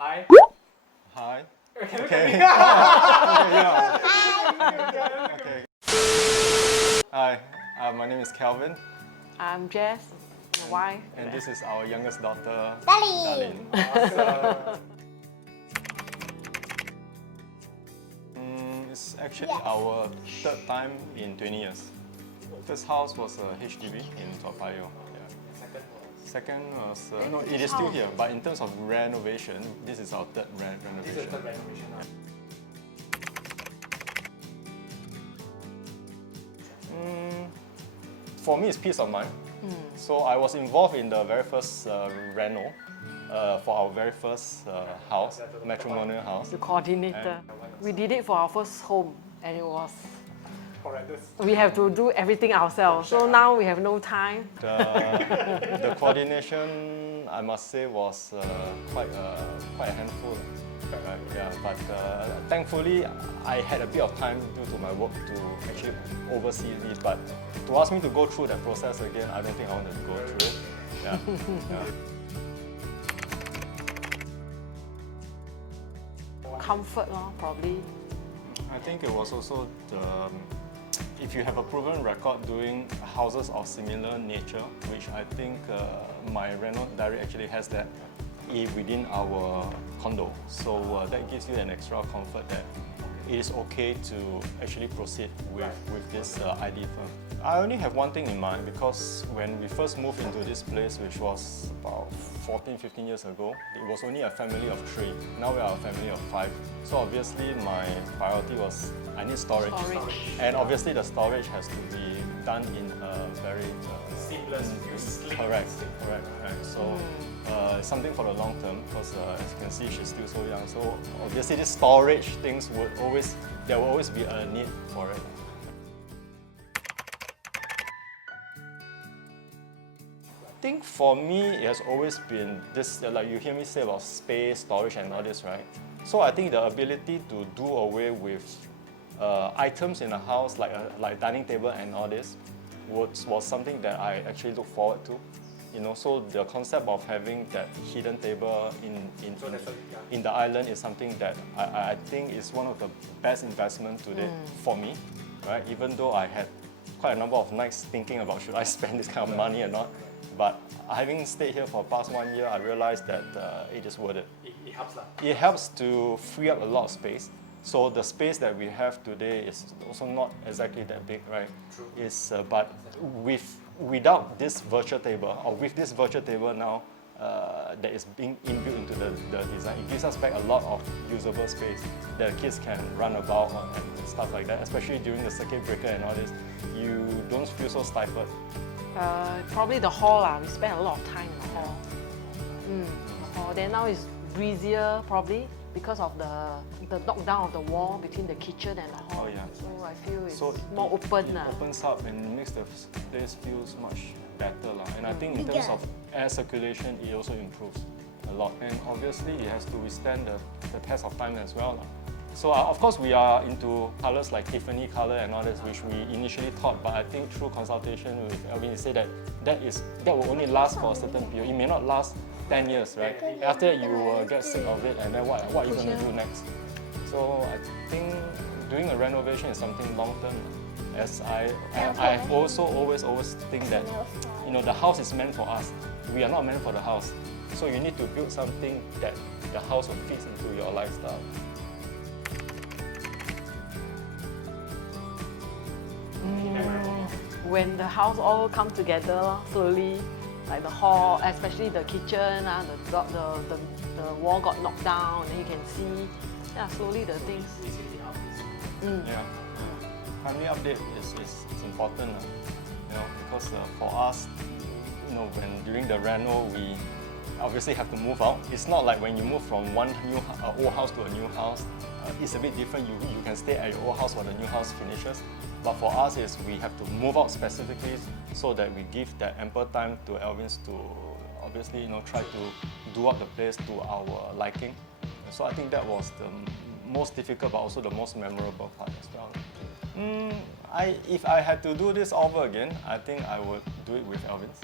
Hi. Hi. Okay. Okay, okay. Hi, my name is Kelvin, I'm Jess, my wife. and this is our youngest daughter, Darlene. Awesome. It's actually our third time in 20 years. First house was a HDB in Toa Payoh. Second was, no, it is still here, but in terms of renovation, this is our third renovation. This is the renovation. For me, it's peace of mind. So I was involved in the very first reno for our very first house, matrimonial house. The coordinator. We did it for our first home, and it was. Horrendous. We have to do everything ourselves. So now we have no time. The coordination, I must say, was quite a handful. Yeah, but thankfully, I had a bit of time due to my work to actually oversee it. But to ask me to go through that process again, I don't think I wanted to go through it. Yeah. Yeah. Comfort, probably. I think it was also if you have a proven record doing houses of similar nature, which I think my Reno diary actually has that within our condo. So that gives you an extra comfort that it is okay to actually proceed with this ID firm. I only have one thing in mind because when we first moved into this place, which was about 14, 15 years ago, it was only a family of 3. Now we are a family of 5. So obviously my priority was I need storage. And obviously the storage has to be done in a very Seamless, slick. Correct. So something for the long term because as you can see she's still so young. So obviously these storage things there will always be a need for it. I think for me, it has always been this, like you hear me say about space, storage and all this, right? So I think the ability to do away with items in a house like dining table and all this was something that I actually look forward to. You know, so the concept of having that hidden table in the island is something that I think is one of the best investments today for me, right? Even though I had quite a number of nights thinking about should I spend this kind of money or not. But having stayed here for the past 1 year, I realized that it is worth it. It helps. It helps to free up a lot of space. So the space that we have today is also not exactly that big, right? True. But without this virtual table, or with this virtual table now that is being inbuilt into the design, it gives us back a lot of usable space that the kids can run about and stuff like that. Especially during the circuit breaker and all this, you don't feel so stifled. Probably the hall. We spend a lot of time in the hall. The hall. Then now it's breezier, probably because of the knockdown of the wall between the kitchen and the hall. Oh, yeah. So I feel it's So more open. It opens up and makes the place feels much better. And I think in terms of air circulation, it also improves a lot. And obviously, it has to withstand the test of time as well. So of course, we are into colors like Tiffany color and all this, which we initially thought, but I think through consultation with Kelvin, he said that will only last for a certain period. It may not last 10 years, right? After that, you will get sick of it, and then what are you going to do next? So I think doing a renovation is something long term. As I also always think that, you know, the house is meant for us. We are not meant for the house. So you need to build something that the house will fit into your lifestyle. When the house all come together slowly, like the hall, especially the kitchen, the wall got knocked down, and you can see, slowly the things. Yeah. Family update is important, you know, because for us, you know, when during the reno, we obviously have to move out. It's not like when you move from one old house to a new house. It's a bit different. You can stay at your old house while the new house finishes. But for us, we have to move out specifically so that we give that ample time to Elvin's to obviously, you know, try to do up the place to our liking. So I think that was the most difficult, but also the most memorable part as well. If I had to do this over again, I think I would do it with Elvin's.